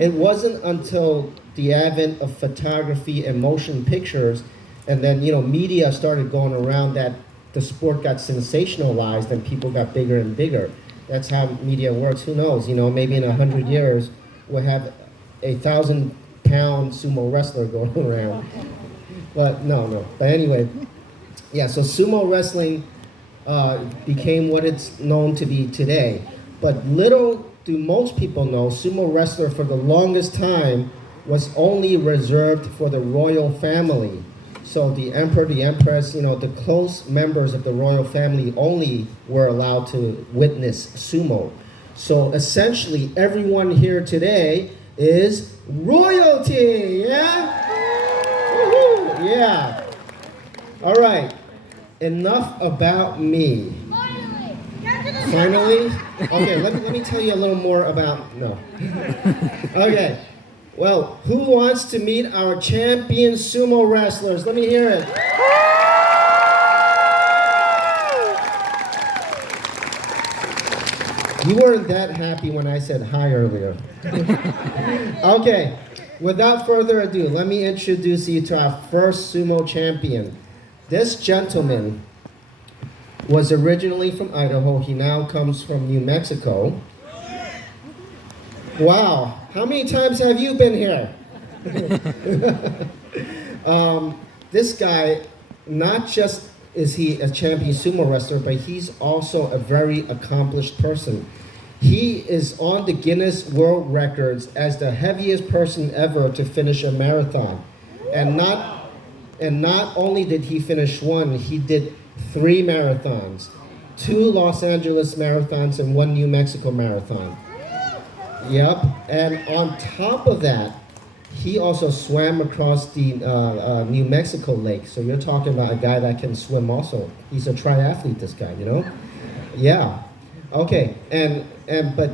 It wasn't until the advent of photography and motion pictures, and then media started going around, that the sport got sensationalized and people got bigger and bigger. That's how media works. Who knows? Maybe in 100 years we'll have a 1,000-pound sumo wrestler going around. But no. But anyway, yeah. So sumo wrestling became what it's known to be today. But little do most people know, sumo wrestler for the longest time was only reserved for the royal family. So the emperor, the empress, the close members of the royal family only were allowed to witness sumo. So essentially, everyone here today is royalty, yeah? Woohoo! Yeah. All right, enough about me. Finally? Okay, let me tell you a little more about, no. Okay, well, who wants to meet our champion sumo wrestlers? Let me hear it. You weren't that happy when I said hi earlier. Okay, without further ado, let me introduce you to our first sumo champion. This gentleman was originally from Idaho. He now comes from New Mexico. Wow, how many times have you been here? This guy, not just is he a champion sumo wrestler, but he's also a very accomplished person. He is on the Guinness World Records as the heaviest person ever to finish a marathon. And not only did he finish one, he did 3 marathons, 2 Los Angeles marathons and 1 New Mexico marathon. Yep, and on top of that, he also swam across the New Mexico lake. So you're talking about a guy that can swim also. He's a triathlete, this guy, Yeah. Okay, but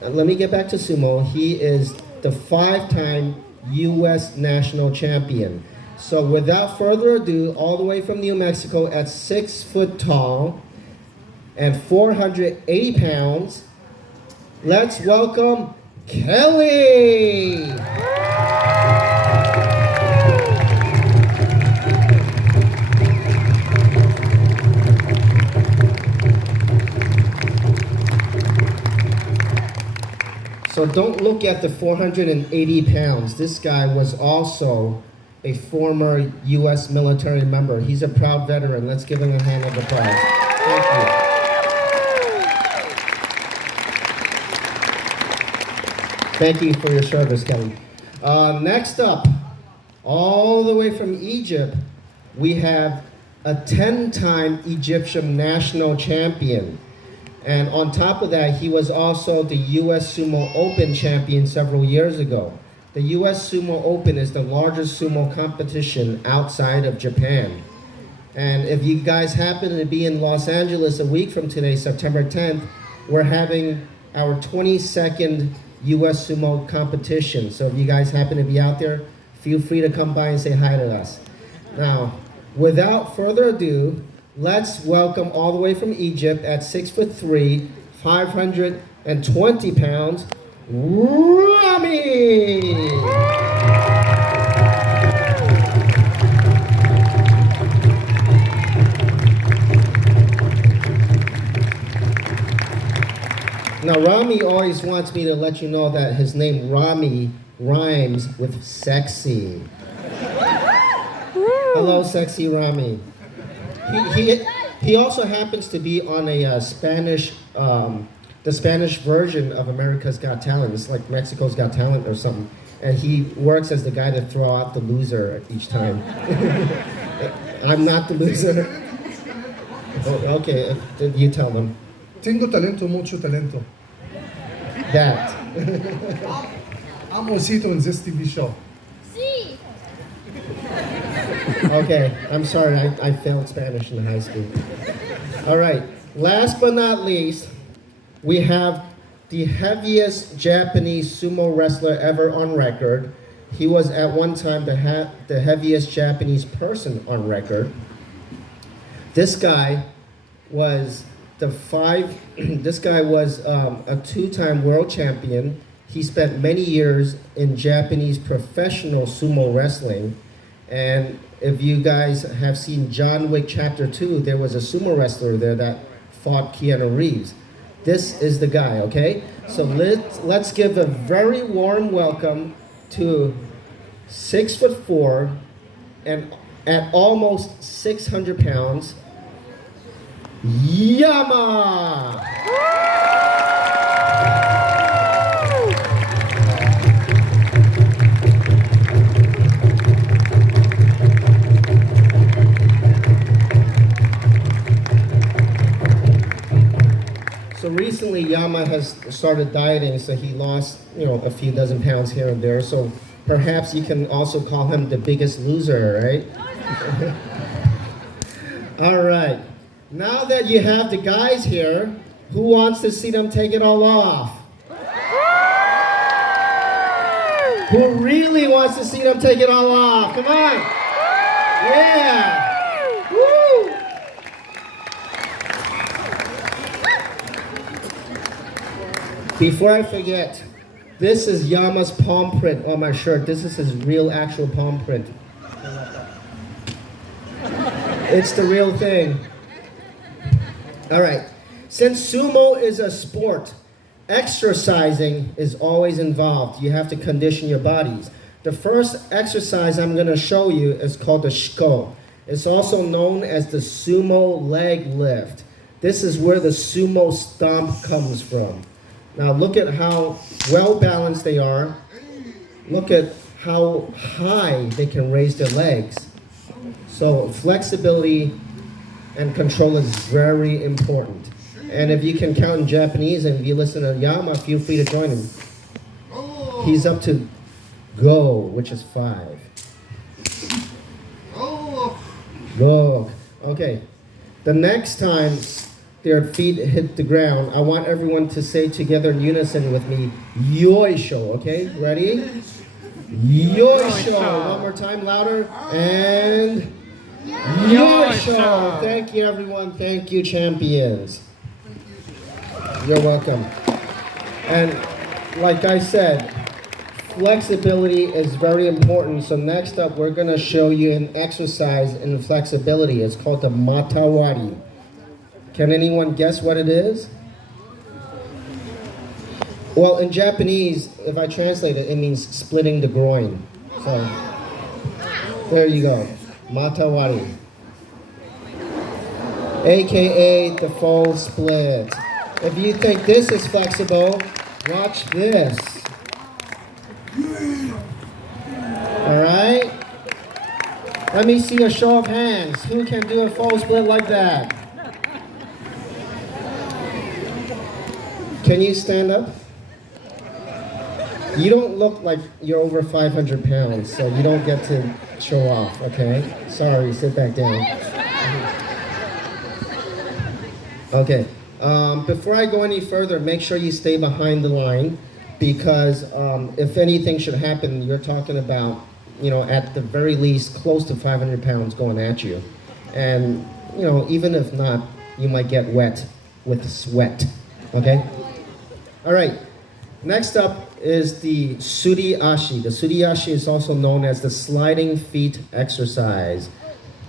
let me get back to sumo. He is the 5-time U.S. national champion. So without further ado, all the way from New Mexico at 6 foot tall and 480 pounds, let's welcome Kelly! So don't look at the 480 pounds. This guy was also a former U.S. military member. He's a proud veteran. Let's give him a hand of applause. Thank you for your service, Kelly. Next up, all the way from Egypt, we have a 10-time Egyptian national champion. And on top of that, he was also the U.S. Sumo Open champion several years ago. The U.S. Sumo Open is the largest sumo competition outside of Japan. And if you guys happen to be in Los Angeles a week from today, September 10th, we're having our 22nd U.S. Sumo competition. So if you guys happen to be out there, feel free to come by and say hi to us. Now, without further ado, let's welcome all the way from Egypt at 6'3", 520 pounds, Ramy! Now, Ramy always wants me to let you know that his name Ramy rhymes with sexy. Hello, sexy Ramy. He also happens to be on a Spanish, the Spanish version of America's Got Talent. It's like Mexico's Got Talent or something. And he works as the guy to throw out the loser each time. I'm not the loser. Oh, okay, you tell them. Tengo talento, mucho talento. That. I'm Osito in this TV show. Sí. Okay, I'm sorry, I failed Spanish in high school. All right, last but not least, we have the heaviest Japanese sumo wrestler ever on record. He was at one time the heaviest Japanese person on record. This guy was a 2-time world champion. He spent many years in Japanese professional sumo wrestling. And if you guys have seen John Wick Chapter 2, there was a sumo wrestler there that fought Keanu Reeves. This is the guy, okay? So let's give a very warm welcome to 6'4" and at almost 600 pounds, Yama! So recently Yama has started dieting, so he lost, a few dozen pounds here and there. So perhaps you can also call him the biggest loser, right? All right. Now that you have the guys here, who wants to see them take it all off? Who really wants to see them take it all off? Come on. Yeah. Woo. Before I forget, this is Yama's palm print on my shirt. This is his real actual palm print. It's the real thing. All right. Since sumo is a sport, exercising is always involved. You have to condition your bodies. The first exercise I'm going to show you is called the shiko. It's also known as the sumo leg lift. This is where the sumo stomp comes from. Now look at how well balanced they are. Look at how high they can raise their legs. So flexibility and control is very important. And if you can count in Japanese and if you listen to Yama, feel free to join him. He's up to go, which is 5. Go. Okay. The next time their feet hit the ground, I want everyone to say together in unison with me, yoisho, okay? Ready? Yoisho. One more time, louder. And yoisho. Thank you, everyone. Thank you, champions. You're welcome. And like I said, flexibility is very important. So next up, we're going to show you an exercise in flexibility. It's called the matawari. Can anyone guess what it is? Well, in Japanese, if I translate it, it means splitting the groin. So, there you go. Matawari. AKA the full split. If you think this is flexible, watch this. Alright? Let me see a show of hands. Who can do a full split like that? Can you stand up? You don't look like you're over 500 pounds, so you don't get to show off, okay? Sorry, sit back down. Okay, before I go any further, make sure you stay behind the line because if anything should happen, you're talking about, at the very least, close to 500 pounds going at you. And, even if not, you might get wet with sweat, okay? All right, next up is the suriashi. The suriashi is also known as the sliding feet exercise.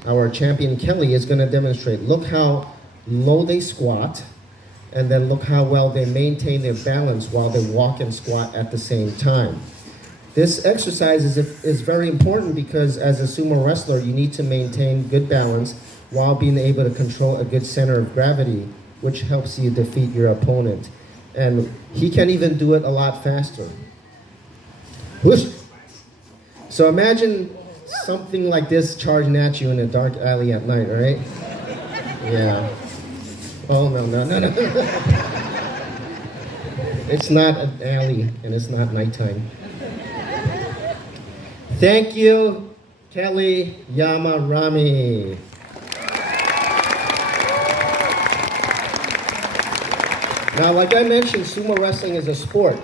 Our champion Kelly is going to demonstrate. Look how low they squat, and then look how well they maintain their balance while they walk and squat at the same time. This exercise is very important because as a sumo wrestler, you need to maintain good balance while being able to control a good center of gravity, which helps you defeat your opponent. And he can even do it a lot faster. Whoosh! So imagine something like this charging at you in a dark alley at night, right? Yeah. Oh, no. It's not an alley, and it's not nighttime. Thank you, Kelly, Yama, Ramy. Now, like I mentioned, sumo wrestling is a sport.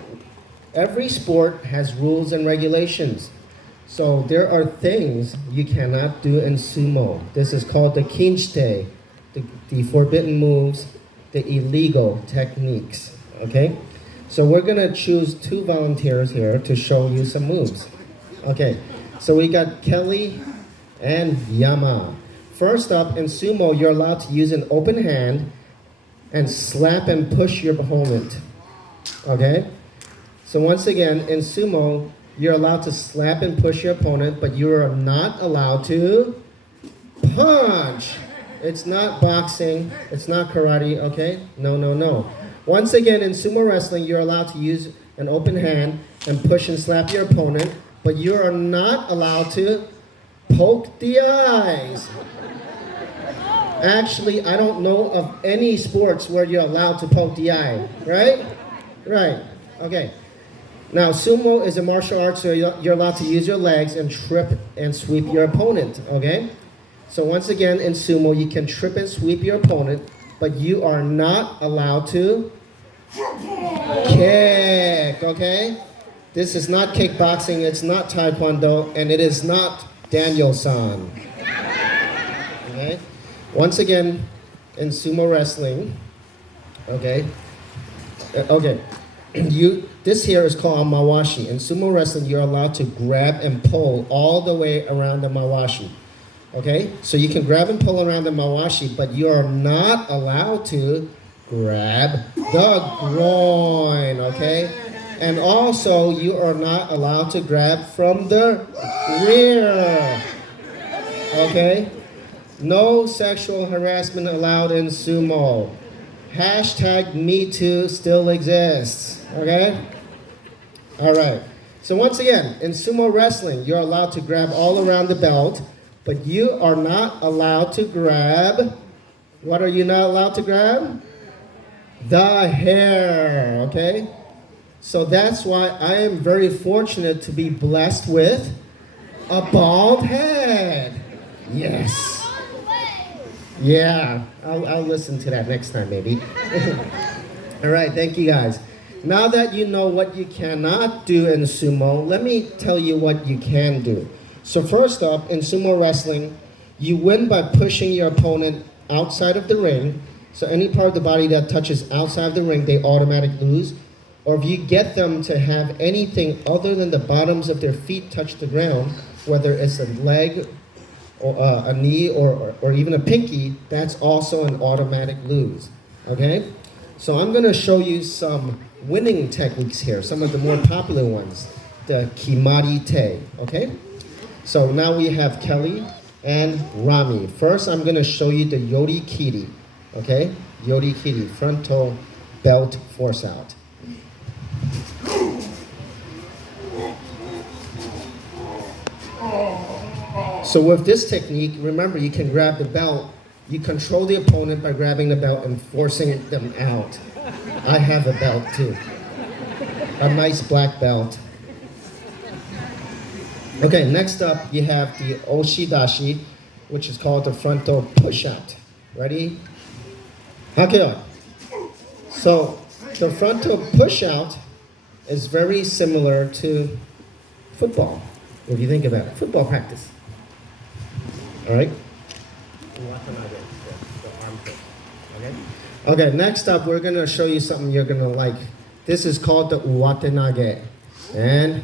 Every sport has rules and regulations. So there are things you cannot do in sumo. This is called the kinshite, the forbidden moves, the illegal techniques, okay? So we're gonna choose 2 volunteers here to show you some moves. Okay, so we got Kelly and Yama. First up, in sumo, you're allowed to use an open hand and slap and push your opponent. Okay? So once again, in sumo, you're allowed to slap and push your opponent, but you are not allowed to punch. It's not boxing, it's not karate, okay? No, no, no. Once again, in sumo wrestling, you're allowed to use an open hand and push and slap your opponent, but you are not allowed to poke the eyes. Actually, I don't know of any sports where you're allowed to poke the eye, right? Right, okay. Now, sumo is a martial art, so you're allowed to use your legs and trip and sweep your opponent, okay? So once again, in sumo, you can trip and sweep your opponent, but you are not allowed to kick, okay? This is not kickboxing, it's not taekwondo, and it is not Daniel-san. Okay? Once again, in sumo wrestling, okay? This here is called mawashi. In sumo wrestling, you're allowed to grab and pull all the way around the mawashi. Okay? So you can grab and pull around the mawashi, but you are not allowed to grab the groin, okay? And also, you are not allowed to grab from the rear. Okay? No sexual harassment allowed in sumo. Hashtag #MeToo still exists. Okay? Alright. So once again, in sumo wrestling, you're allowed to grab all around the belt, but you are not allowed to grab. What are you not allowed to grab? The hair. Okay? So that's why I am very fortunate to be blessed with a bald head. Yes. Yeah, I'll listen to that next time, maybe. All right, thank you guys. Now that you know what you cannot do in sumo, let me tell you what you can do. So first up, in sumo wrestling, you win by pushing your opponent outside of the ring. So any part of the body that touches outside of the ring, they automatically lose. Or if you get them to have anything other than the bottoms of their feet touch the ground, whether it's a leg, or a knee, or even a pinky, that's also an automatic lose, okay? So I'm gonna show you some winning techniques here, some of the more popular ones, the kimari te, okay? So now we have Kelly and Ramy. First, I'm gonna show you the yori kiri, okay? Yori kiri, frontal belt force out. So with this technique, remember you can grab the belt, you control the opponent by grabbing the belt and forcing them out. I have a belt too. A nice black belt. Okay, next up you have the oshidashi, which is called the frontal push-out. Ready? Okay. So the frontal push-out is very similar to football, if you think about it. Football practice. All right? Okay, next up, we're going to show you something you're going to like. This is called the uwatenage. And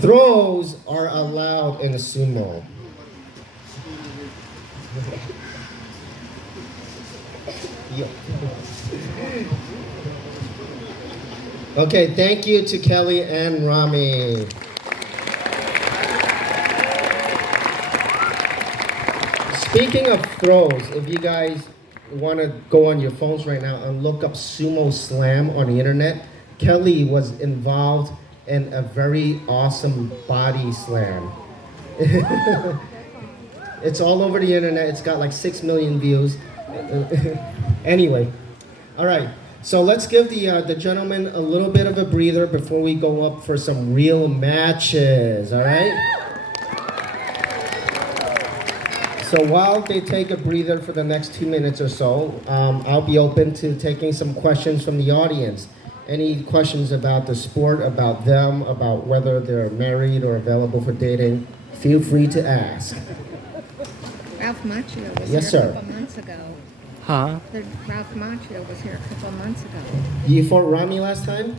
throws are allowed in sumo. Okay, thank you to Kelly and Ramy. Speaking of throws, if you guys want to go on your phones right now and look up Sumo Slam on the internet, Kelly was involved in a very awesome body slam. It's all over the internet. It's got like 6 million views. Anyway, all right. So let's give the gentleman a little bit of a breather before we go up for some real matches, all right? So while they take a breather for the next 2 minutes or so, I'll be open to taking some questions from the audience. Any questions about the sport, about them, about whether they're married or available for dating, feel free to ask. Ralph Macchio was Yes, here sir. a couple months ago. Huh? Ralph Macchio was here a couple of months ago. You fought Ramy last time?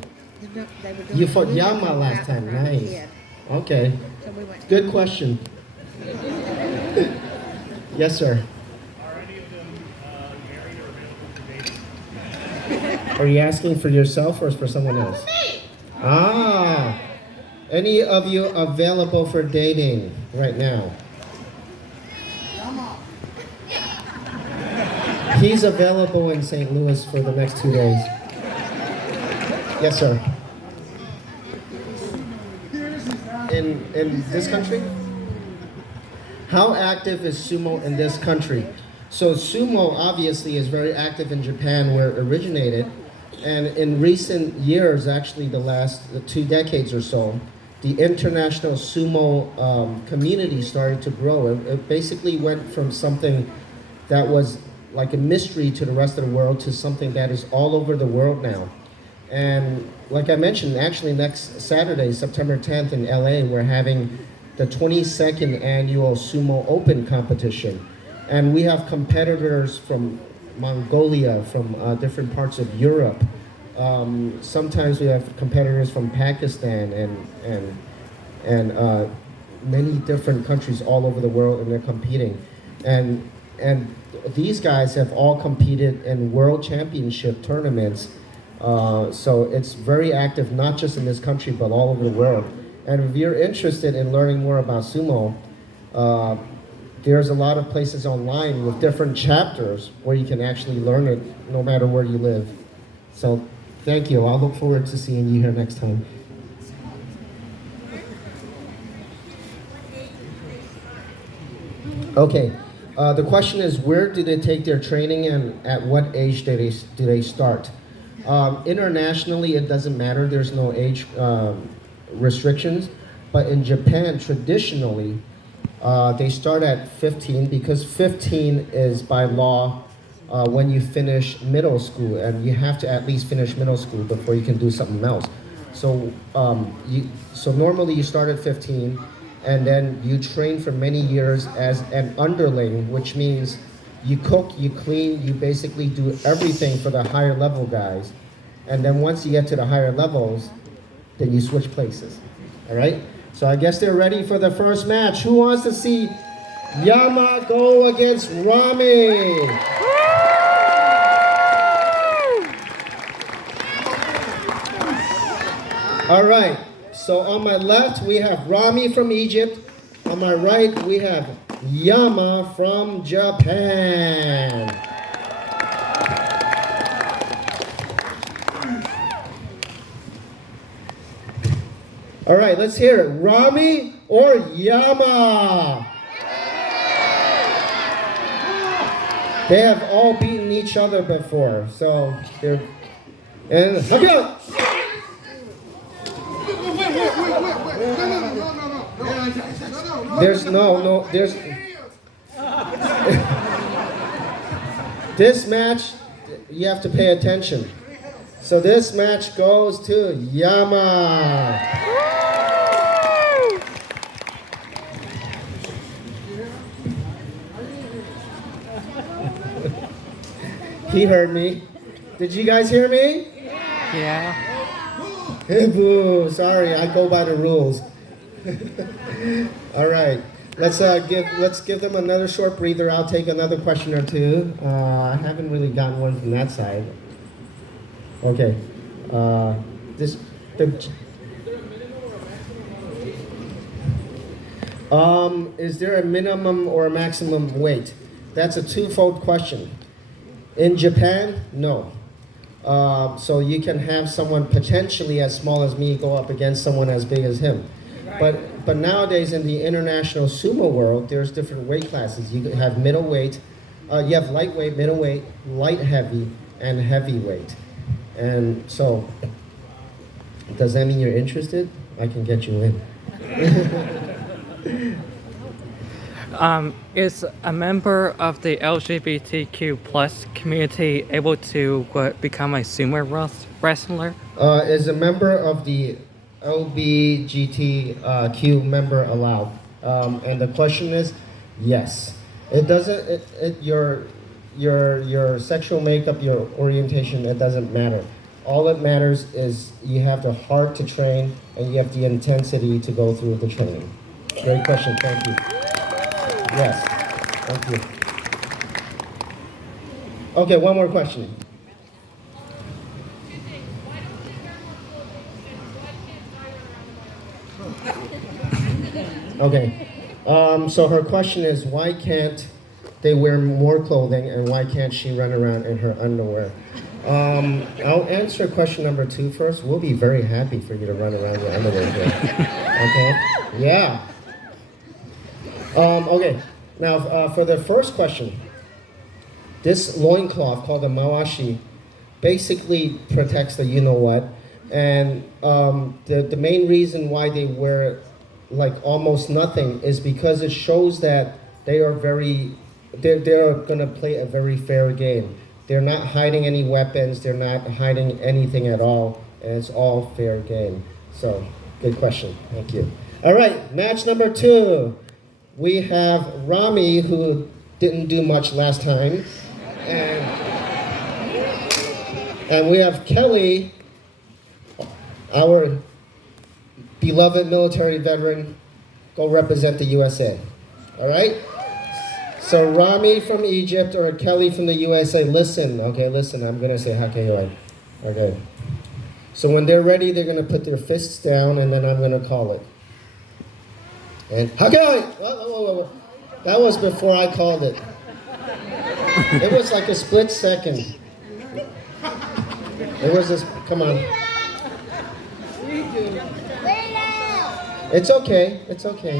They were doing You fought music Yama and last rap time. around the Nice. kid. Okay. So we went. Good question. Yes, sir. Are any of them married or available for dating? Are you asking for yourself or for someone else? Ah. Any of you available for dating right now? He's available in St. Louis for the next 2 days. Yes, sir. In this country? How active is sumo in this country? So sumo obviously is very active in Japan where it originated. And in recent years, actually the last 2 decades or so, the international sumo community started to grow. It basically went from something that was like a mystery to the rest of the world to something that is all over the world now. And like I mentioned, actually next Saturday, September 10th in LA, we're having the 22nd annual Sumo Open competition. And we have competitors from Mongolia, from different parts of Europe. Sometimes we have competitors from Pakistan and many different countries all over the world, and they're competing. And these guys have all competed in world championship tournaments. So it's very active, not just in this country, but all over the world. And if you're interested in learning more about sumo, there's a lot of places online with different chapters where you can actually learn it no matter where you live. So thank you. I'll look forward to seeing you here next time. Okay. The question is, where do they take their training and at what age do they start? Internationally, it doesn't matter. There's no age restrictions. But in Japan, traditionally, they start at 15 because 15 is by law when you finish middle school, and you have to at least finish middle school before you can do something else. So, so normally you start at 15, and then you train for many years as an underling, which means you cook, you clean, you basically do everything for the higher level guys. And then once you get to the higher levels, then you switch places. All right? So I guess they're ready for the first match. Who wants to see Yama go against Ramy? All right. So on my left, we have Ramy from Egypt. On my right, we have Yama from Japan. All right, let's hear it. Ramy or Yama? They have all beaten each other before, so they're... And look out! There's there's... This match, you have to pay attention. So this match goes to Yama. He heard me. Did you guys hear me? Yeah. Boo, sorry, I go by the rules. All right, let's give them another short breather. I'll take another question or two. I haven't really gotten one from that side. Okay, is there a minimum or a maximum weight? That's a twofold question. In Japan, no. So you can have someone potentially as small as me go up against someone as big as him. But nowadays in the international sumo world, there's different weight classes. You have middleweight, you have lightweight, middleweight, light heavy, and heavyweight. And so, does that mean you're interested? I can get you in. Is a member of the LGBTQ plus community able to become a sumo wrestler? Is a member of the LGBTQ member allowed? And the question is, yes. It doesn't. your sexual makeup, your orientation, it doesn't matter. All that matters is you have the heart to train and you have the intensity to go through the training. Great question, thank you. Yes, thank you. Okay, one more question. Okay, so her question is, why can't they wear more clothing and why can't she run around in her underwear? I'll answer question number 2 first. We'll be very happy for you to run around your underwear here. Okay? Yeah. Okay, now for the first question, this loincloth called the mawashi basically protects the you-know-what. And the main reason why they wear like almost nothing is because it shows that they're gonna play a very fair game. They're not hiding any weapons, they're not hiding anything at all, and it's all fair game. So, good question, thank you. All right, match number 2. We have Ramy, who didn't do much last time, and we have Kelly, our beloved military veteran, go represent the USA. All right? So Ramy from Egypt or Kelly from the USA, listen, okay, listen, I'm gonna say hakeyoi. Okay. So when they're ready, they're gonna put their fists down and then I'm gonna call it. And hakeyoi! Whoa. That was before I called it. It was like a split second. It was this, come on. It's okay, it's okay.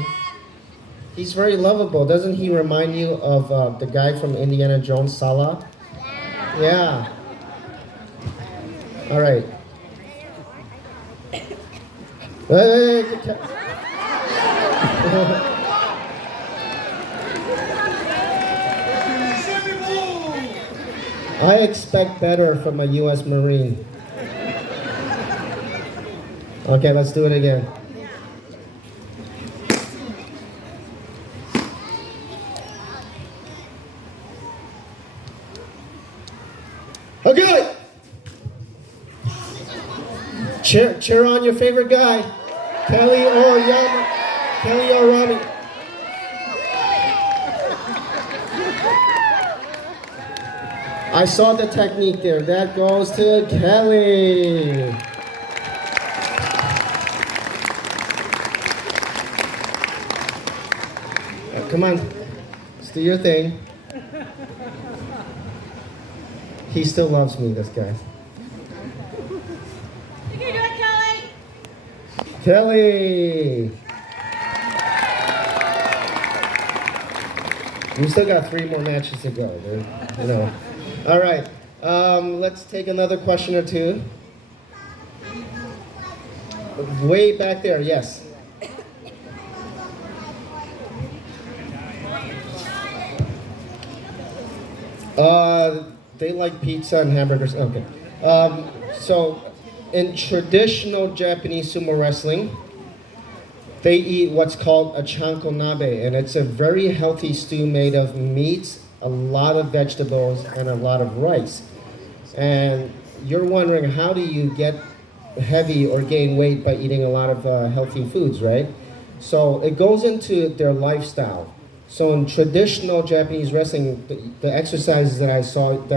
He's very lovable. Doesn't he remind you of the guy from Indiana Jones, Salah? Yeah. All right. I expect better from a U.S. Marine. Okay, let's do it again. Okay. Cheer on your favorite guy, Kelly or Yama, Kelly or Ramy. I saw the technique there. That goes to Kelly. Come on, let's do your thing. He still loves me, this guy. You can do it, Kelly! Kelly! We still got 3 more matches to go, dude. You know. All right, let's take another question or 2. Way back there, yes. They like pizza and hamburgers. Okay. So, in traditional Japanese sumo wrestling, they eat what's called a chanko nabe, and it's a very healthy stew made of meats, a lot of vegetables, and a lot of rice. And you're wondering, how do you get heavy or gain weight by eating a lot of healthy foods, right? So it goes into their lifestyle. So in traditional Japanese wrestling, the exercises that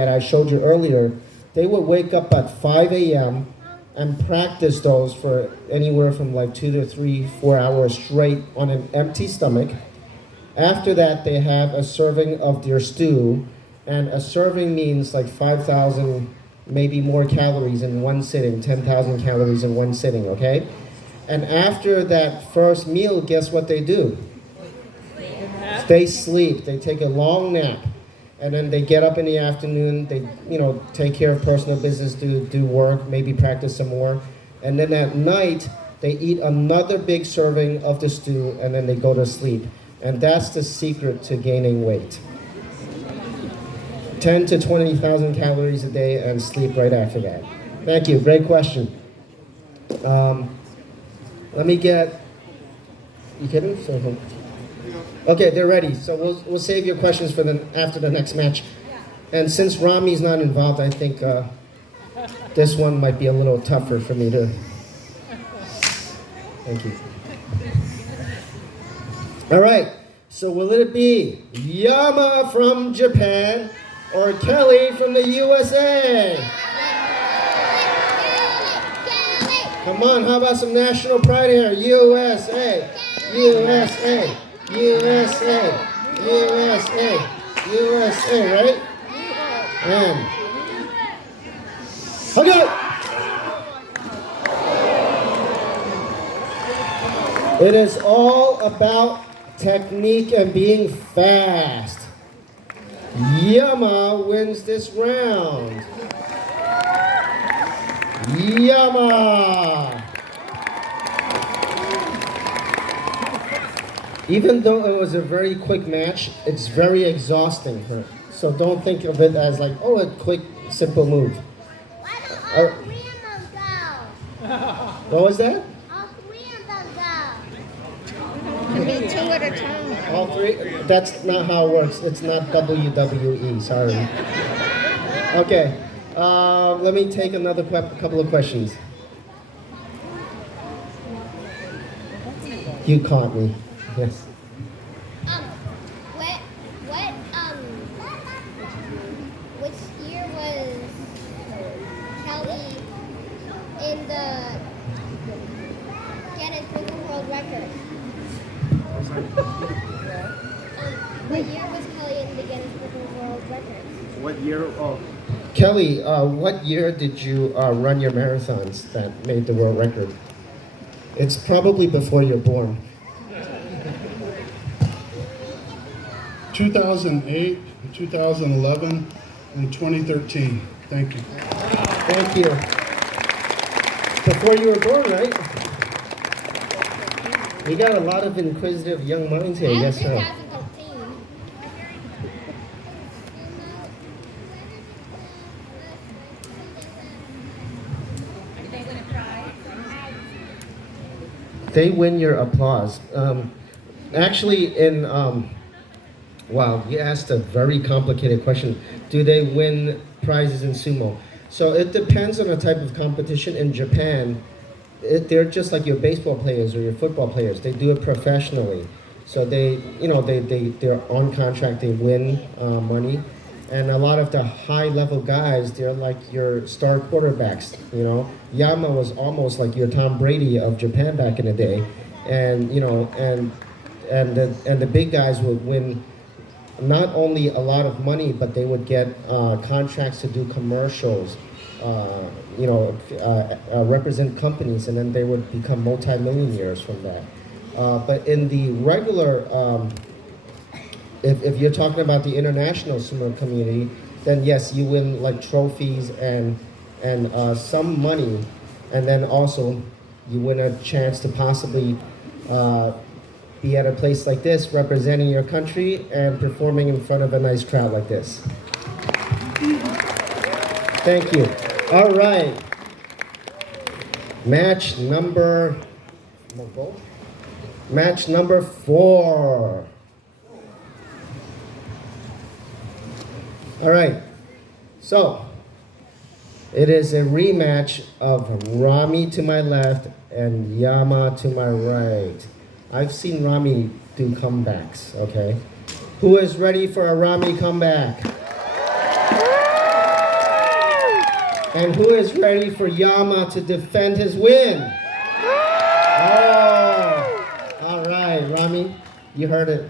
I showed you earlier, they would wake up at 5 a.m. and practice those for anywhere from like 2 to 3, 4 hours straight on an empty stomach. After that, they have a serving of their stew, and a serving means like 5,000, maybe more calories in one sitting, 10,000 calories in one sitting, okay? And after that first meal, guess what they do? They sleep, they take a long nap, and then they get up in the afternoon, they take care of personal business, do work, maybe practice some more, and then at night, they eat another big serving of the stew, and then they go to sleep. And that's the secret to gaining weight. 10 to 20,000 calories a day and sleep right after that. Thank you, great question. Let me get, you kidding? Okay, they're ready. So we'll save your questions for after the next match. And since Ramy's not involved, I think this one might be a little tougher for me to. Thank you. All right. So will it be Yama from Japan or Kelly from the USA? Come on, how about some national pride here? USA, USA, USA, USA, USA, right? And okay. It is all about technique and being fast. Yama wins this round. Yama! Even though it was a very quick match, it's very exhausting. So don't think of it as like, oh, a quick, simple move. Why don't all three of them go? What was that? All three of them go. Can be two at a time. All three? That's not how it works. It's not WWE, sorry. Okay, let me take another couple of questions. You caught me. Yes. Which year was Kelly in the Guinness Book of World Records? What year was Kelly in the Guinness Book of World Records? What year? Oh. Kelly, what year did you run your marathons that made the world record? It's probably before you're born. 2008, 2011, and 2013. Thank you. Thank you. Before you were born, right? We got a lot of inquisitive young minds here. Yes, sir. 2013. They win your applause. Actually, wow, you asked a very complicated question. Do they win prizes in sumo? So it depends on the type of competition. In Japan, they're just like your baseball players or your football players. They do it professionally. So they're on contract, they win money. And a lot of the high-level guys, they're like your star quarterbacks, you know. Yama was almost like your Tom Brady of Japan back in the day. And, you know, and the big guys would win not only a lot of money, but they would get contracts to do commercials, represent companies, and then they would become multi-millionaires from that. But in the regular, if you're talking about the international sumo community, then yes, you win like trophies and some money, and then also you win a chance to possibly be at a place like this, representing your country and performing in front of a nice crowd like this. Thank you. All right. Match number 4. All right. So, it is a rematch of Ramy to my left and Yama to my right. I've seen Ramy do comebacks, okay? Who is ready for a Ramy comeback? And who is ready for Yama to defend his win? Oh, all right, Ramy, you heard it.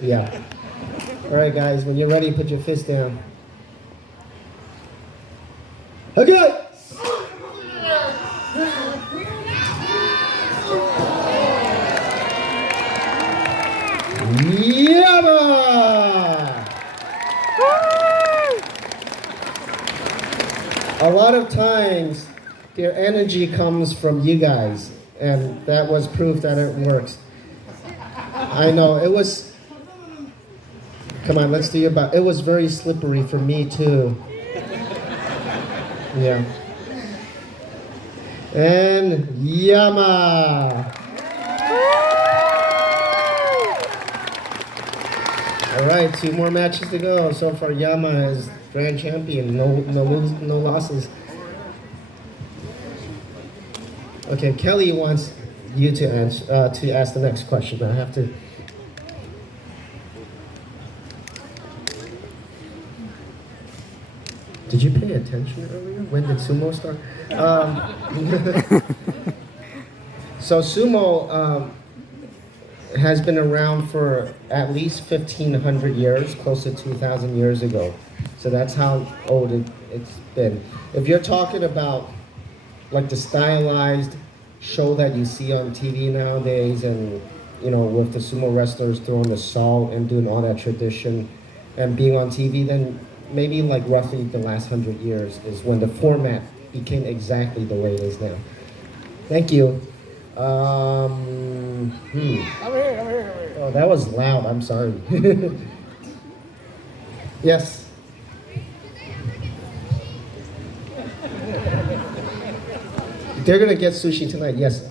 Yeah. All right, guys, when you're ready, put your fist down. Okay. Yama! A lot of times, their energy comes from you guys, and that was proof that it works. I know, it was... Come on, let's do your best. It was very slippery for me, too. Yeah. And Yama! All right, 2 more matches to go. So far, Yama is grand champion. No losses. Okay, Kelly wants you to ask the next question. I have to. Did you pay attention earlier? When did sumo start? So sumo has been around for at least 1,500 years, close to 2,000 years ago. So that's how old it's been. If you're talking about like the stylized show that you see on TV nowadays, and with the sumo wrestlers throwing the salt and doing all that tradition and being on TV, then maybe like roughly the last 100 years is when the format became exactly the way it is now. Thank you. I'm here. Oh, that was loud. I'm sorry. Yes. They're gonna get sushi tonight. Yes.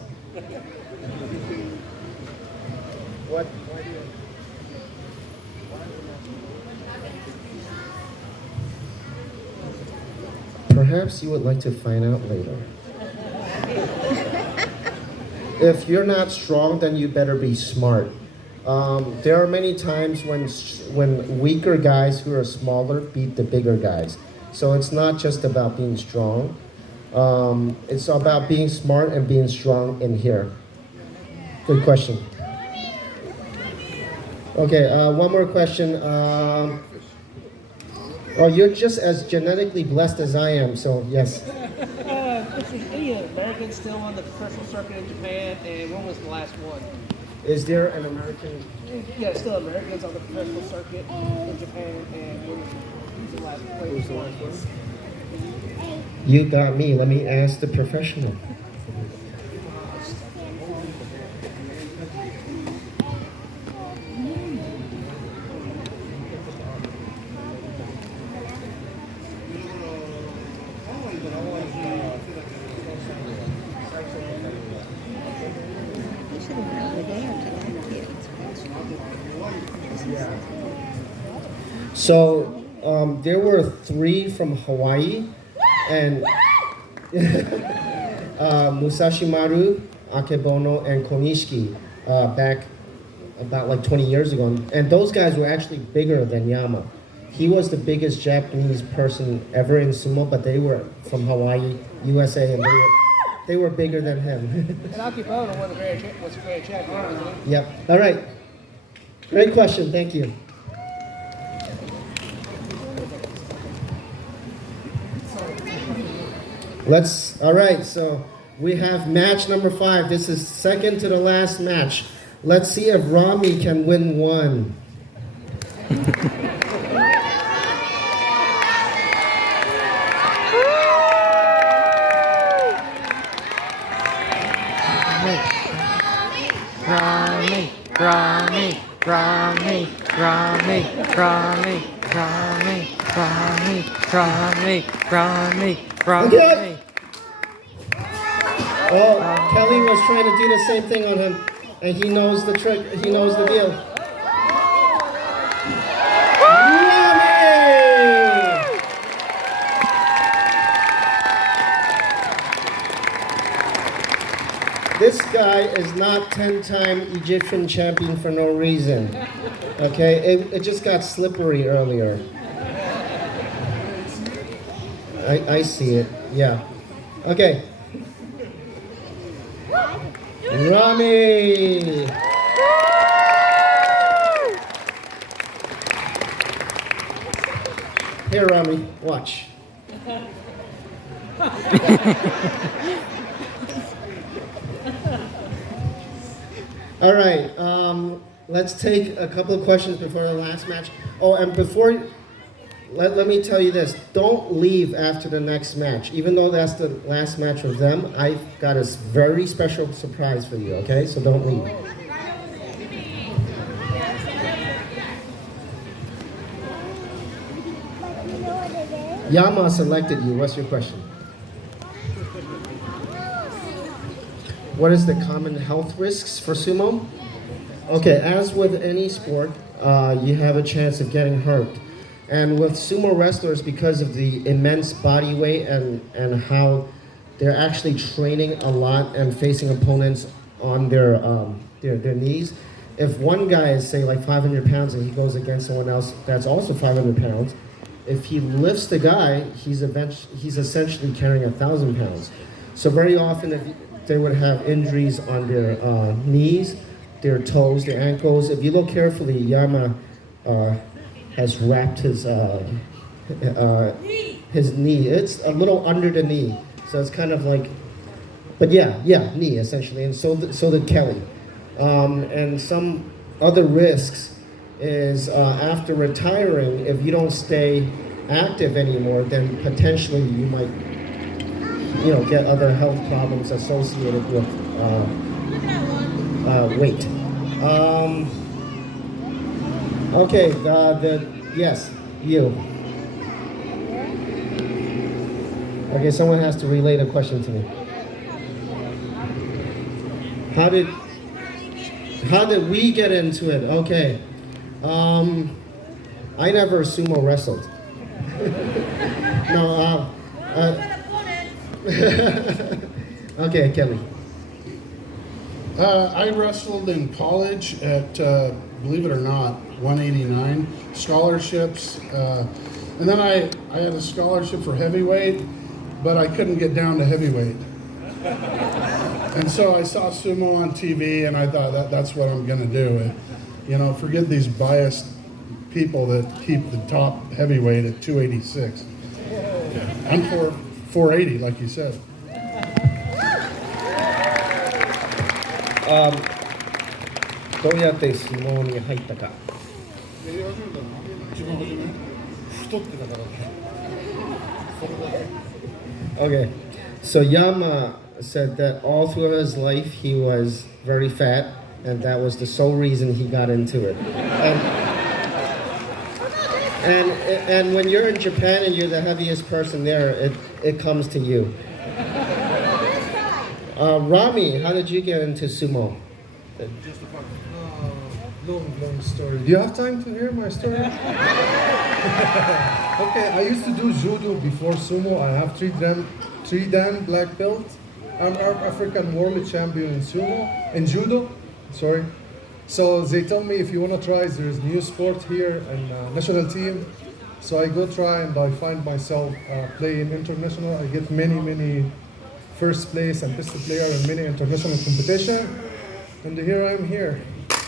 What? Perhaps you would like to find out later. If you're not strong, then you better be smart. There are many times when weaker guys who are smaller beat the bigger guys. So it's not just about being strong. It's about being smart and being strong in here. Good question. Okay, one more question. Oh, you're just as genetically blessed as I am, so yes. Any Americans still on the professional circuit in Japan, and when was the last one? Is there an American? Yeah, still Americans on the professional circuit in Japan, and when was the last one? You got me. Let me ask the professional. You should have been over there to that kid. So there were 3 from Hawaii, and Musashi Maru, Akebono, and Konishiki back about like 20 years ago. And those guys were actually bigger than Yama. He was the biggest Japanese person ever in sumo, but they were from Hawaii, USA, and they were bigger than him. And Akebono won the grand champion, wasn't he? Yep. All right. Great question. Thank you. All right, so we have match number 5. This is second to the last match. Let's see if Ramy can win one. Ramy. Oh, Kelly was trying to do the same thing on him, and he knows the trick. He knows the deal. Ramy! This guy is not 10-time Egyptian champion for no reason. Okay, it just got slippery earlier. I see it. Yeah. Okay. Ramy! Here, Ramy, watch. All right, let's take a couple of questions before the last match. Oh, and before, let me tell you this. Don't leave after the next match. Even though that's the last match with them, I've got a very special surprise for you, okay? So don't leave. Yama selected you. What's your question? What is the common health risks for sumo? Okay, as with any sport, you have a chance of getting hurt. And with sumo wrestlers, because of the immense body weight and how they're actually training a lot and facing opponents on their knees, if one guy is, say, like 500 pounds and he goes against someone else that's also 500 pounds, if he lifts the guy, he's essentially carrying 1,000 pounds. So very often they would have injuries on their knees, their toes, their ankles. If you look carefully, Yama has wrapped his knee. It's a little under the knee, so it's kind of like, but yeah, knee essentially. And so did Kelly. And some other risks is after retiring, if you don't stay active anymore, then potentially you might, get other health problems associated with weight. Okay, yes, you. Okay, someone has to relay the question to me. How did we get into it? Okay. I never sumo wrestled. No, okay, Kelly. I wrestled in college at, believe it or not, 189 scholarships. And then I had a scholarship for heavyweight, but I couldn't get down to heavyweight. And so I saw sumo on TV, and I thought that's what I'm going to do. Forget these biased people that keep the top heavyweight at 286. I'm for 480, like you said. どうやって相撲に入ったか。Okay, so Yama said that all through his life he was very fat, and that was the sole reason he got into it. And when you're in Japan and you're the heaviest person there, it comes to you. Ramy, how did you get into sumo? Long story. Do you have time to hear my story? Okay, I used to do judo before sumo. I have three dan black belts. I'm African world champion in sumo, in judo. Sorry. So they tell me if you want to try, there's new sport here and national team. So I go try and I find myself playing international. I get many first place and best player in many international competition. And here I'm here.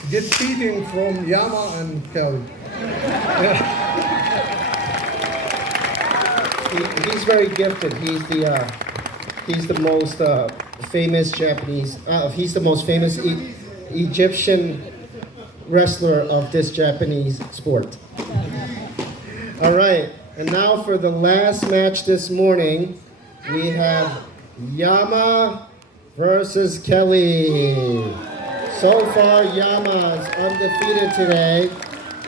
Get beating from Yama and Kelly. He's very gifted. He's the most famous Japanese. He's the most famous Egyptian wrestler of this Japanese sport. All right, and now for the last match this morning, we have Yama versus Kelly. So far, Yama is undefeated today,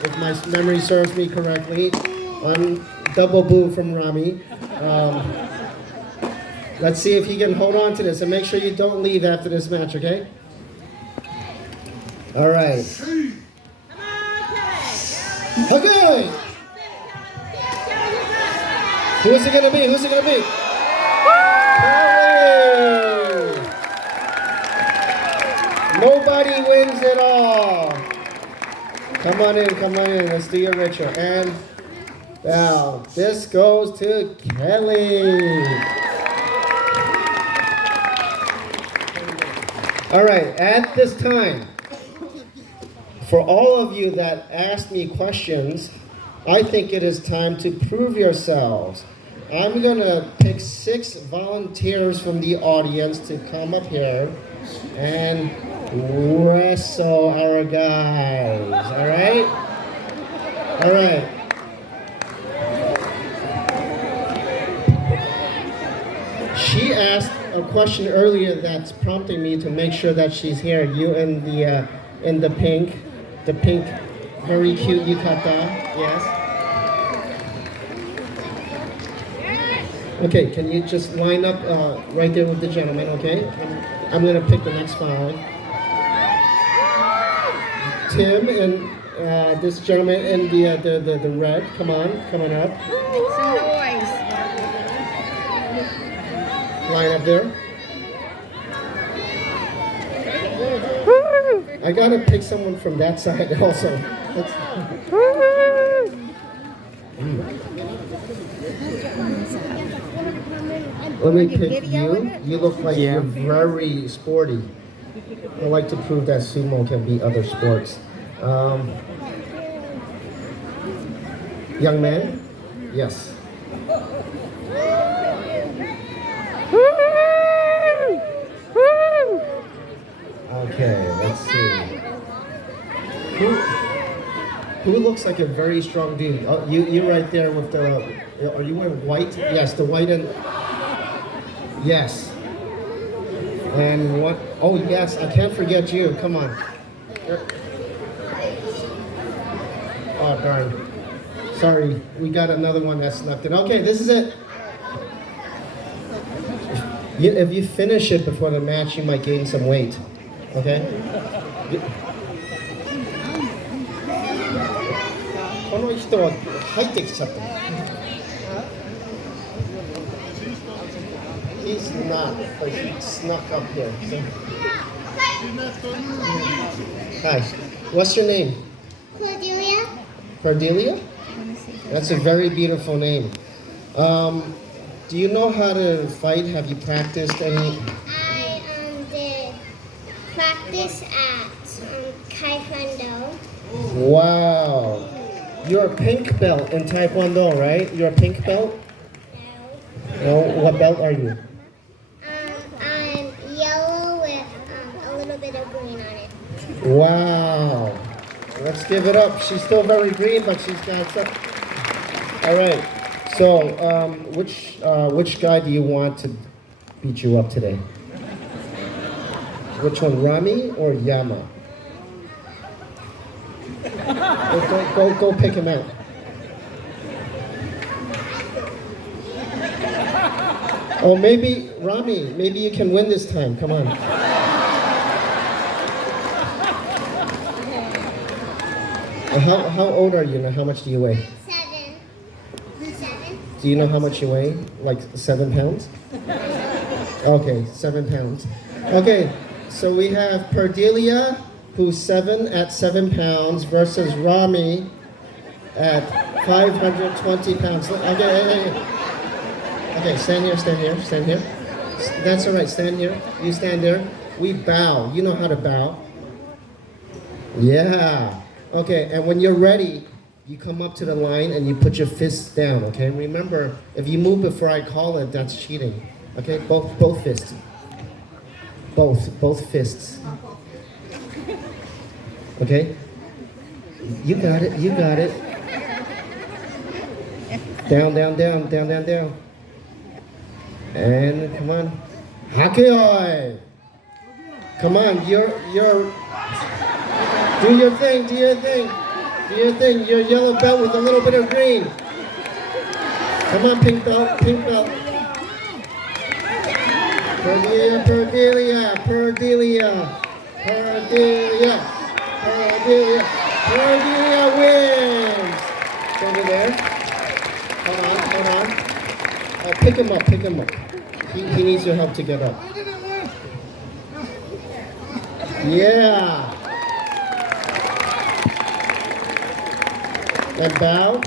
if my memory serves me correctly. Double boo from Ramy. Let's see if he can hold on to this, and make sure you don't leave after this match, okay? All right. Okay. Who's it gonna be? Kelly! Nobody wins it all. Come on in. Let's do your ritual. And now, this goes to Kelly. All right, at this time, for all of you that asked me questions, I think it is time to prove yourselves. I'm gonna pick 6 volunteers from the audience to come up here and wrestle our guys, all right? All right. She asked a question earlier that's prompting me to make sure that she's here. You in the pink, very cute yukata, yes? Okay, can you just line up right there with the gentleman, okay? I'm gonna pick the next 5. Tim this gentleman in the red. Come on up. Make some noise. Line up there. I gotta pick someone from that side also. Let me pick you. You look like you're very sporty. I like to prove that sumo can beat other sports. Young man? Yes. Okay, let's see. Who looks like a very strong dude? Oh, you right there with the. Are you wearing white? Yes, the white and. Yes. And what? Oh yes, I can't forget you. Come on. Oh darn. Sorry, we got another one that's left in. Okay, this is it. If you finish it before the match, you might gain some weight. Okay? He's not, but he snuck up here. So. Hi, what's your name? Cordelia. Cordelia? That's a very beautiful name. Do you know how to fight? Have you practiced any? I did practice at Taekwondo. Wow. You're a pink belt in Taekwondo, right? You're a pink belt? No. No? What belt are you? I'm yellow with a little bit of green on it. Wow. Let's give it up. She's still very green, but she's got some. All right. So, which guy do you want to beat you up today? Which one, Ramy or Yama? Go pick him out. Oh, maybe Ramy. Maybe you can win this time. Come on. How old are you now? How much do you weigh? 7. Do you know how much you weigh? Like 7 pounds? Okay, 7 pounds. Okay, so we have Cordelia, who's 7 at 7 pounds, versus Ramy at 520 pounds. Okay, okay, stand here. That's all right, stand here. You stand there. We bow. You know how to bow. Yeah. Okay, and when you're ready, you come up to the line and you put your fists down, okay? Remember, if you move before I call it, that's cheating. Okay, both fists. Both fists. Okay? You got it. Down. And come on. Hakeoi! Come on, you're do your thing. Your yellow belt with a little bit of green. Come on, pink belt. Cordelia wins. Over there. Hold on. Pick him up. He needs your help to get up. Yeah. And bow.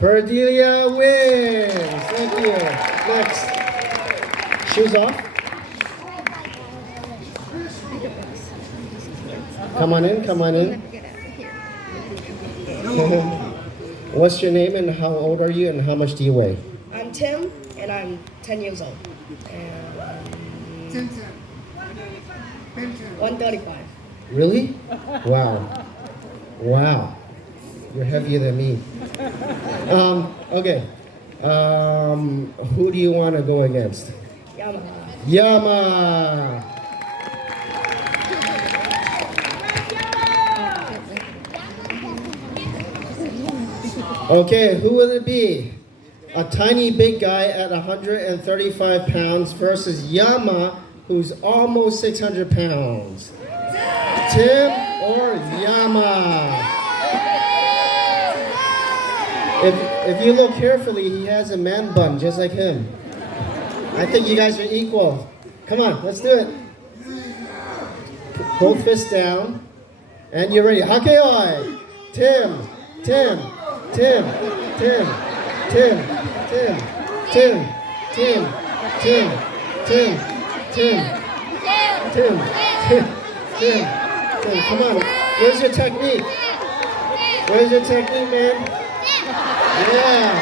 Cordelia wins. Thank you. Next. Shoes off. Come on in. What's your name and how old are you and how much do you weigh? I'm Tim, and I'm 10 years old. And 135. Really? Wow. You're heavier than me. Okay. Who do you want to go against? Yama. Okay, who will it be? A tiny big guy at 135 pounds versus Yama, who's almost 600 pounds. Tim or Yama? If you look carefully, he has a man bun just like him. I think you guys are equal. Come on, let's do it. Both fists down. And you're ready. Hakeoi! Tim, Tim, Tim, Tim, Tim, Tim, Tim, Tim, Tim, Tim, Tim, Tim, Tim, Tim, Tim. Come on. Where's your technique? Where's your technique, man? Yeah.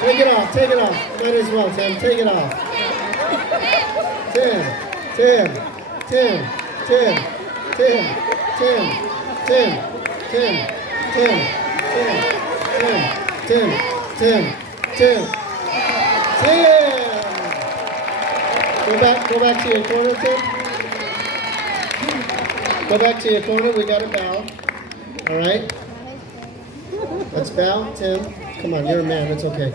Take it off, take it off. Might as well, Tim. Take it off. Tim, Tim, Tim, Tim, Tim, Tim, Tim, Tim, Tim, Tim, Tim, Tim, Tim, Tim. Go back to your corner, Tim. Go back to your corner. We got to bow. All right. Let's bow, Tim. Come on, you're a man. It's okay.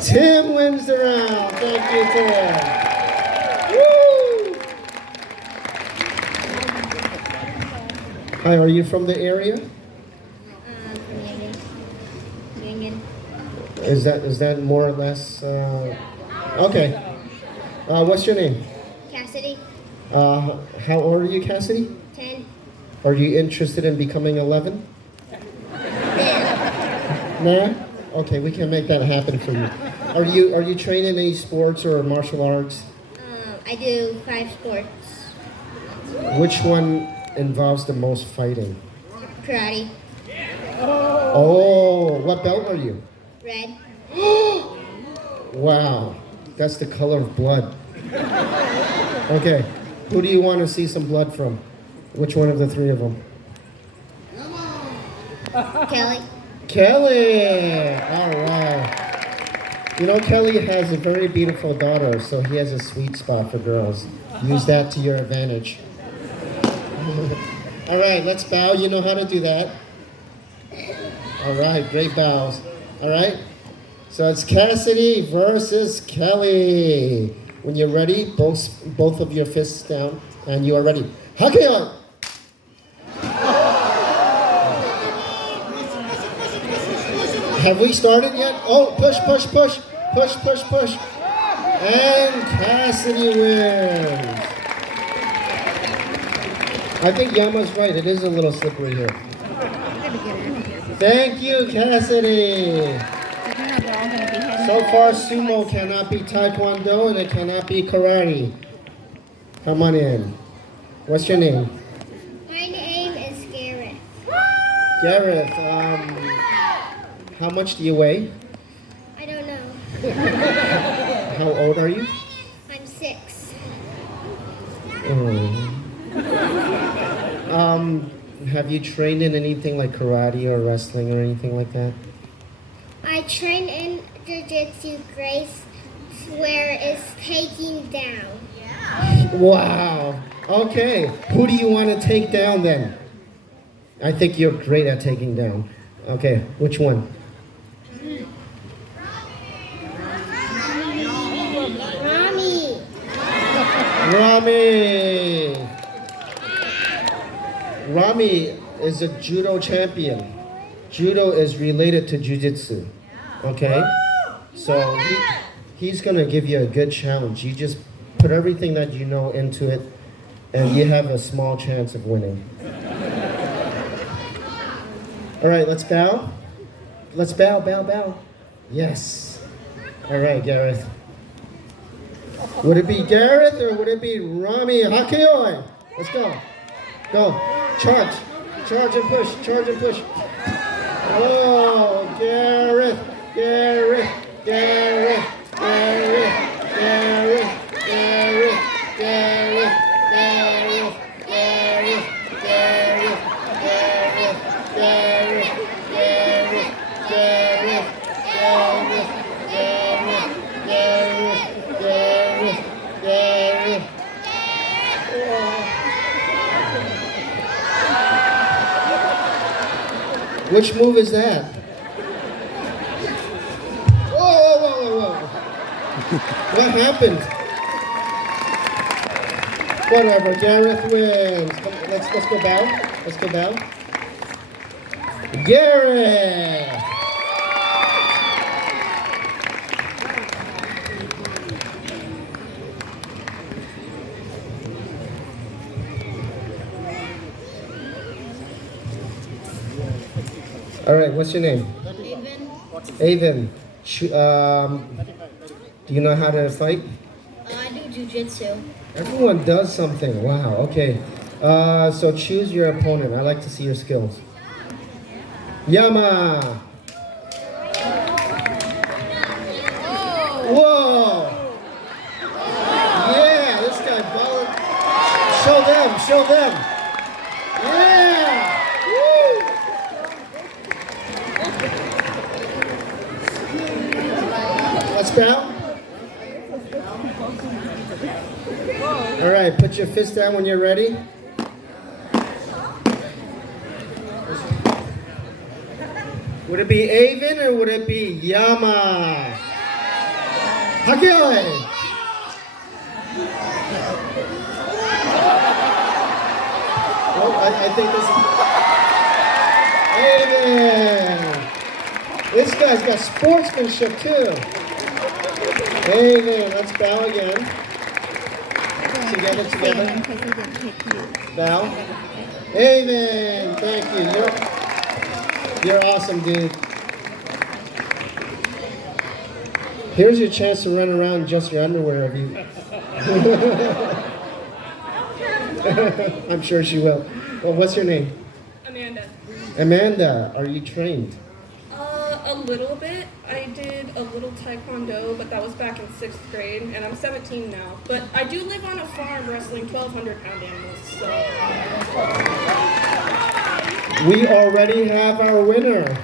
Tim wins the round. Thank you, Tim. Woo! Hi, are you from the area? Is that more or less? Okay. What's your name? Cassidy, How old are you, Cassidy? 10. Are you interested in becoming 11? Nah? Okay, we can make that happen for you. Are you trained in any sports or martial arts? I do 5 sports. Which one involves the most fighting? Karate, Oh, what belt are you? red, Wow, that's the color of blood. Okay, who do you want to see some blood from? Which one of the 3 of them? Kelly. Kelly! All right. You know, Kelly has a very beautiful daughter, so he has a sweet spot for girls. Use that to your advantage. All right, let's bow. You know how to do that. All right, great bows. All right, so it's Cassidy versus Kelly. When you're ready, both of your fists down, and you are ready. Hakeon! Have we started yet? Oh, push, push, push, push, push, push. And Cassidy wins. I think Yama's right. It is a little slippery here. Thank you, Cassidy. So far, sumo cannot be taekwondo and it cannot be karate. Come on in. What's your name? My name is Garrett. Gareth. How much do you weigh? I don't know. How old are you? I'm 6. Have you trained in anything like karate or wrestling or anything like that? I train in Jiu-Jitsu Grace where it's taking down. Wow. Okay. Who do you want to take down then? I think you're great at taking down. Okay. Which one? Ramy. Ramy. Ramy is a judo champion. Judo is related to jiu-jitsu. Okay? So he's going to give you a good challenge. You just put everything that you know into it, and you have a small chance of winning. All right, let's bow. Let's bow, bow, bow. Yes. All right, Gareth. Would it be Gareth or would it be Ramy Hakeoi? Let's go. Go. Charge. Charge and push. Charge and push. Oh, Gareth. Gareth. Gareth. Gareth. Gareth. Gareth. Gareth. Gareth. Gareth. Gareth. Gareth. Gareth. Gareth. Gareth. Gareth. Gareth. Gareth. Gareth. Gareth. Which move is that? Whoa, whoa, whoa, whoa, whoa. What happened? Whatever, Gareth wins. Come let's go bow. Let's go bow. Garrett. All right, what's your name? Avon. Do you know how to fight? I do jujitsu. Everyone does something. Wow. Okay. So choose your opponent. I like to see your skills. Yama. Whoa. Yeah, this guy followed. Show them. Show them. Yeah. Woo. Let's bow. All right, put your fist down when you're ready. Would it be Avon or would it be Yama? Hagile! Oh, I think this is Avon. This guy's got sportsmanship too. Avon, let's bow again. Together. Because he didn't pick you. Bow. Amen. Thank you. You're awesome, dude. Here's your chance to run around in just your underwear if you. I'm sure she will. Well, what's your name? Amanda. Amanda, are you trained? A little bit. I did a little taekwondo, but that was back in 6th grade, and I'm 17 now. But I do live on a farm wrestling 1,200-pound animals, so... We already have our winner.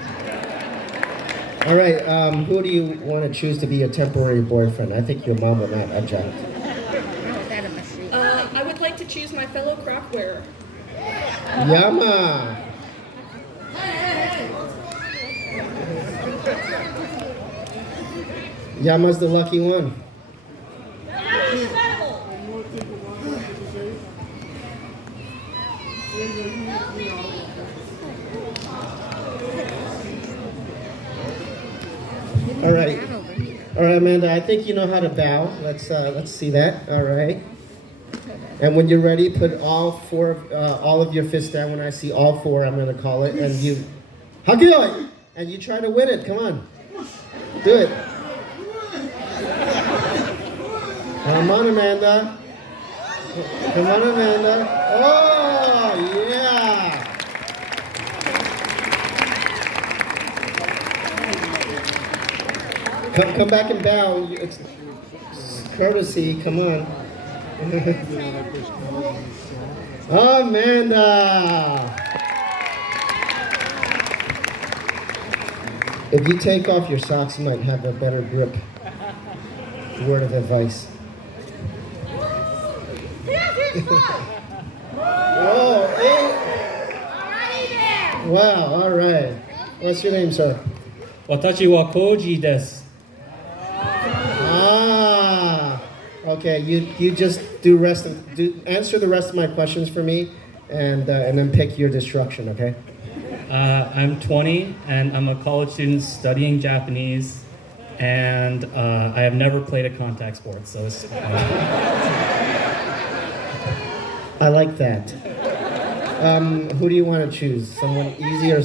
All right, who do you want to choose to be your temporary boyfriend? I think your mom would not object. I would like to choose my fellow croc wearer. Yama. Yama's the lucky one. All right, Amanda. I think you know how to bow. Let's see that. All right. And when you're ready, put all of your fists down. When I see all four, I'm gonna call it, and you, Hagile, and you try to win it. Come on, do it. Come on, Amanda. Come on, Amanda. Oh, yeah. Come back and bow. It's courtesy. Come on. Amanda. If you take off your socks, you might have a better grip. Word of advice. Oh, wow, all right. What's your name, sir? 私はコージです。 Okay, you just answer the rest of my questions for me, and then pick your destruction, okay? I'm 20 and I'm a college student studying Japanese, and I have never played a contact sport, so it's... I like that. Who do you want to choose? Someone easy or...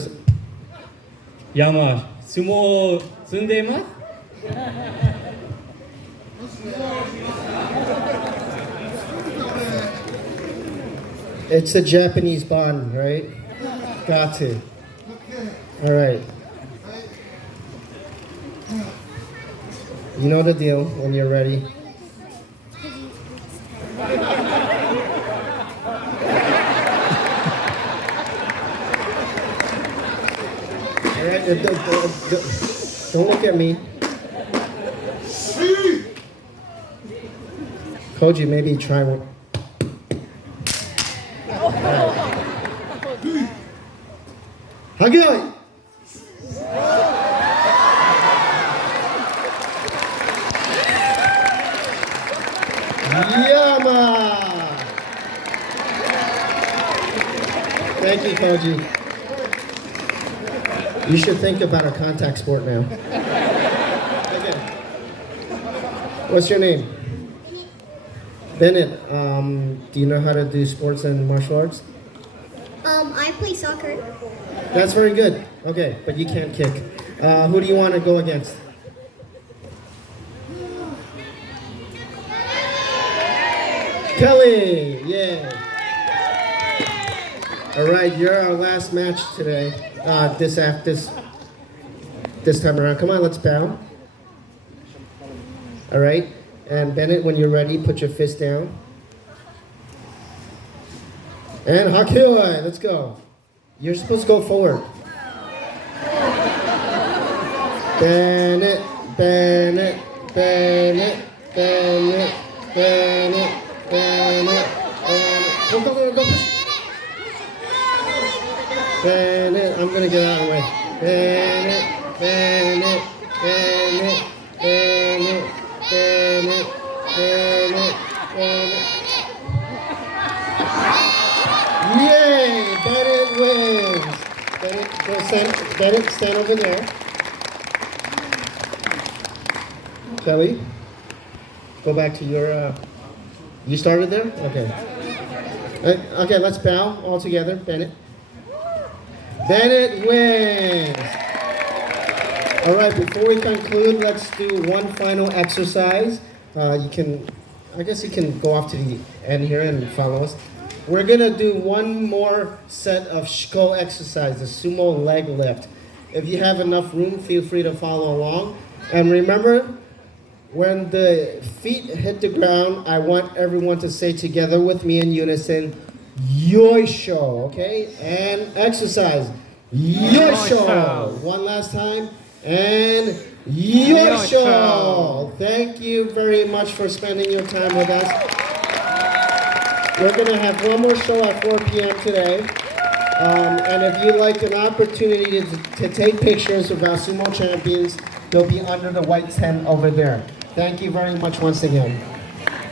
Yama, sumo tsundemasu? It's a Japanese bond, right? Got to. All right. You know the deal when you're ready. All right, don't look at me. Koji, maybe try one. Hagile! Yama! Thank you, Koji. You should think about a contact sport now. Okay. What's your name? Bennett. Do you know how to do sports and martial arts? I play soccer. That's very good. Okay, but you can't kick. Who do you want to go against? Kelly, yeah. All right, you're our last match today. This time around. Come on, let's bow. All right, and Bennett, when you're ready, put your fist down. And Hakioi, let's go. You're supposed to go forward. Bennett, Bennett, Bennett, Bennett, Bennett, Bennett, Bennett. Go, go, go, go. Bennett, I'm gonna get out of the way. Bennett, Bennett, Bennett, Bennett, Bennett, Bennett, Bennett. Yay! Bennett wins. Bennett, stand over there. Kelly, go back to your. You started there? Okay. Okay, let's bow all together. Bennett. Bennett wins. All right, before we conclude, let's do one final exercise. I guess you can go off to the end here and follow us. We're gonna do one more set of shiko exercise, the sumo leg lift. If you have enough room, feel free to follow along. And remember, when the feet hit the ground, I want everyone to say together with me in unison, yoisho, okay? And exercise, yoisho. One last time, and yoisho. Thank you very much for spending your time with us. We're gonna have one more show at 4 p.m. today. And if you'd like an opportunity to take pictures of our sumo champions, they'll be under the white tent over there. Thank you very much once again.